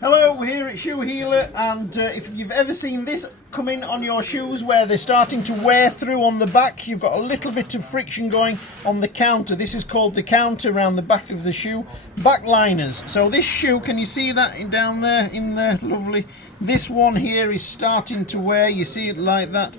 Hello, we're here at Shoe Healer, and if you've ever seen this coming on your shoes where they're starting to wear through on the back, you've got a little bit of friction going on the counter. This is called the counter around the back of the shoe, back liners. So this shoe, can you see that down there in there? Lovely. This one here is starting to wear, you see it like that.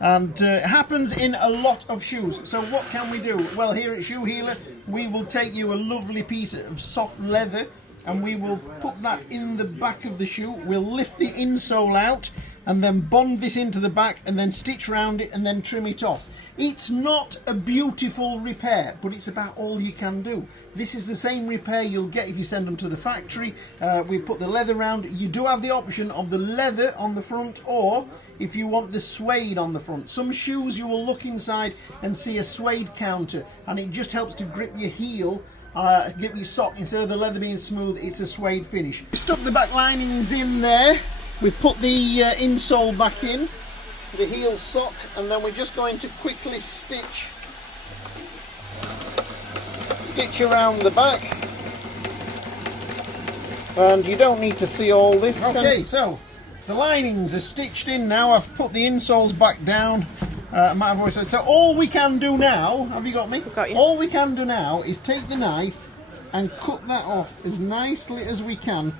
And it happens in a lot of shoes. So what can we do? Well, here at Shoe Healer, we will take you a lovely piece of soft leather and we will put that in the back of the shoe. We'll lift the insole out and then bond this into the back and then stitch around it and then trim it off. It's not a beautiful repair, but it's about all you can do. This is the same repair you'll get if you send them to the factory. We put the leather around. You do have the option of the leather on the front, or if you want the suede on the front. Some shoes you will look inside and see a suede counter, and it just helps to grip your heel, grip your sock. Instead of the leather being smooth, it's a suede finish. We stuck the back linings in there. We've put the insole back in, the heel sock, and then we're just going to quickly stitch around the back. And you don't need to see all this. Okay, so the linings are stitched in now. I've put the insoles back down. So all we can do now, have you got me? I've got you. All we can do now is take the knife and cut that off as nicely as we can,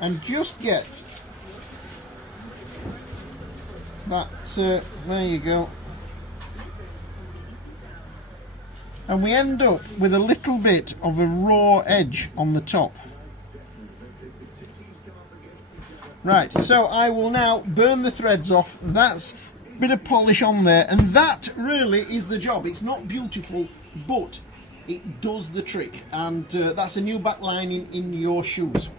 and just get that, there you go. And we end up with a little bit of a raw edge on the top. Right, so I will now burn the threads off. That's a bit of polish on there, and that really is the job. It's not beautiful, but it does the trick, and that's a new back lining in your shoes.